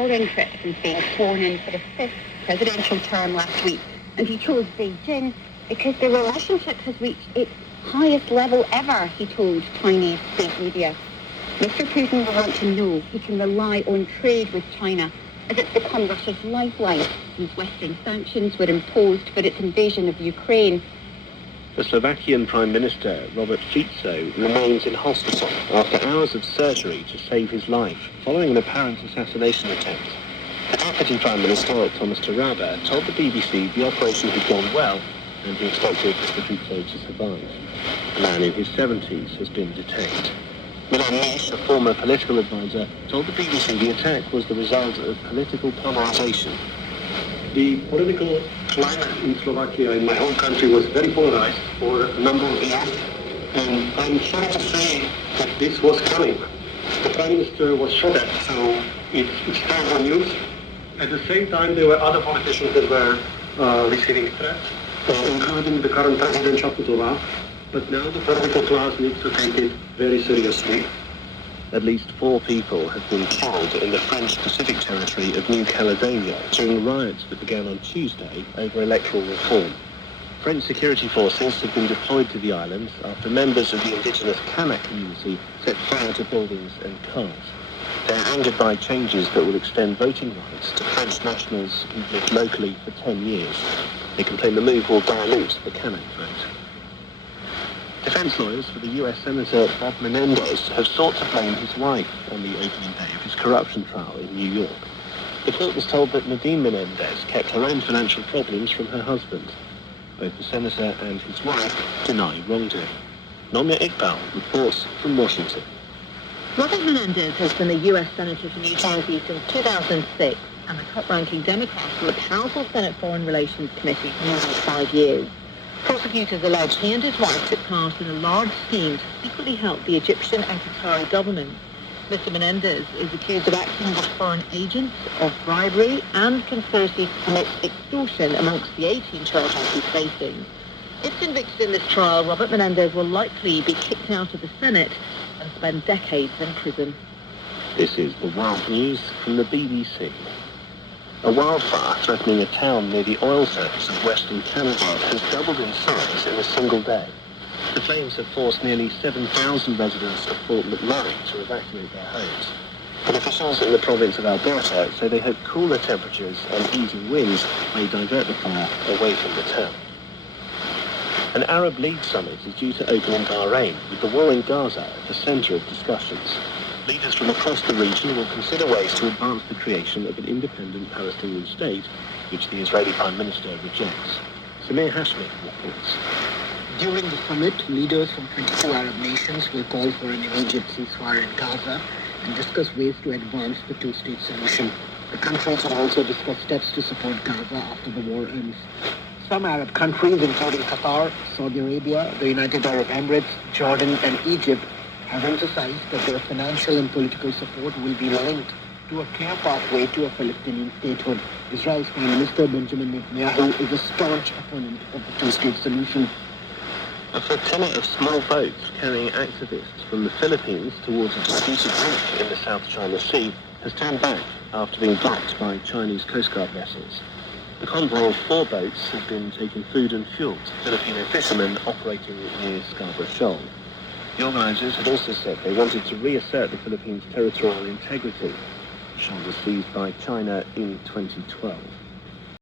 foreign trip since being sworn in for the 5th presidential term last week. And he chose Beijing because the relationship has reached its highest level ever, he told Chinese state media. Mr. Putin will want to know he can rely on trade with China, as it's become Russia's lifeline since Western sanctions were imposed for its invasion of Ukraine. The Slovakian Prime Minister, Robert Fico, remains in hospital after hours of surgery to save his life following an apparent assassination attempt. The Deputy Prime Minister, Thomas Taraba, told the BBC the operation had gone well and he expected Mr. Fico to survive. A man in his 70s has been detained. Milan Nish, a former political advisor, told the BBC the attack was the result of political polarization. The political climate in Slovakia, in my home country, was very polarized for a number of years. And I'm sorry to say that this was coming. The Prime Minister was shot at, so it's terrible news. At the same time, there were other politicians that were receiving threats, including the current President Shaputova. But now the political class needs to take it very seriously. At least 4 people have been killed in the French Pacific territory of New Caledonia during riots that began on Tuesday over electoral reform. French security forces have been deployed to the island after members of the indigenous Kanak community set fire to buildings and cars. They're angered by changes that will extend voting rights to French nationals who've lived locally for 10 years. They complain the move will dilute the Kanak vote. Defense lawyers for the US Senator Bob Menendez have sought to blame his wife on the opening day of his corruption trial in New York. The court was told that Nadine Menendez kept her own financial problems from her husband. Both the senator and his wife deny wrongdoing. Nomia Iqbal reports from Washington. Robert Menendez has been the US Senator for New Jersey since 2006 and the top-ranking Democrat on the powerful Senate Foreign Relations Committee for more than 5 years. Prosecutors allege he and his wife took part in a large scheme to secretly help the Egyptian and Qatari government. Mr. Menendez is accused of acting as foreign agent, of bribery and conspiracy to commit extortion amongst the 18 charges he's facing. If convicted in this trial, Robert Menendez will likely be kicked out of the Senate and spend decades in prison. This is the world news from the BBC. A wildfire threatening a town near the oil surface of Western Canada has doubled in size in a single day. The flames have forced nearly 7,000 residents of Fort McMurray to evacuate their homes. But officials in the province of Alberta say they hope cooler temperatures and easing winds may divert the fire away from the town. An Arab League summit is due to open in Bahrain, with the war in Gaza at the centre of discussions. Leaders from across the region will consider ways to advance the creation of an independent Palestinian state, which the Israeli Prime Minister rejects. Samir Hashmi reports. During the summit, leaders from 22 Arab nations will call for an immediate ceasefire in Gaza and discuss ways to advance the two-state solution. The countries will also discuss steps to support Gaza after the war ends. Some Arab countries, including Qatar, Saudi Arabia, the United Arab Emirates, Jordan, and Egypt, have emphasized that their financial and political support will be linked to a clear pathway to a Palestinian statehood. Israel's Prime Minister Benjamin Netanyahu is a staunch opponent of the two-state solution. A flotilla of small boats carrying activists from the Philippines towards a disputed route in the South China Sea has turned back after being blocked by Chinese Coast Guard vessels. The convoy of 4 boats had been taking food and fuel to Filipino fishermen operating near Scarborough Shoal. The organisers had also said they wanted to reassert the Philippines' territorial integrity. The shoal was seized by China in 2012.